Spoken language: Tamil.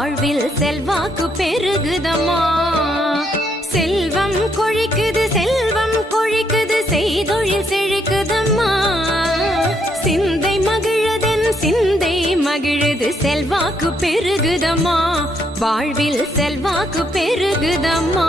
வாழ்வில் செல்வாக்கு பெருகுதம்மா, செல்வம் கொழிக்குது செல்வம் கொழிக்குது, செய்தொழில் செழிக்குதம்மா. சிந்தை மகிழதென் சிந்தை மகிழுது, செல்வாக்கு பெருகுதம்மா, வாழ்வில் செல்வாக்கு பெருகுதம்மா.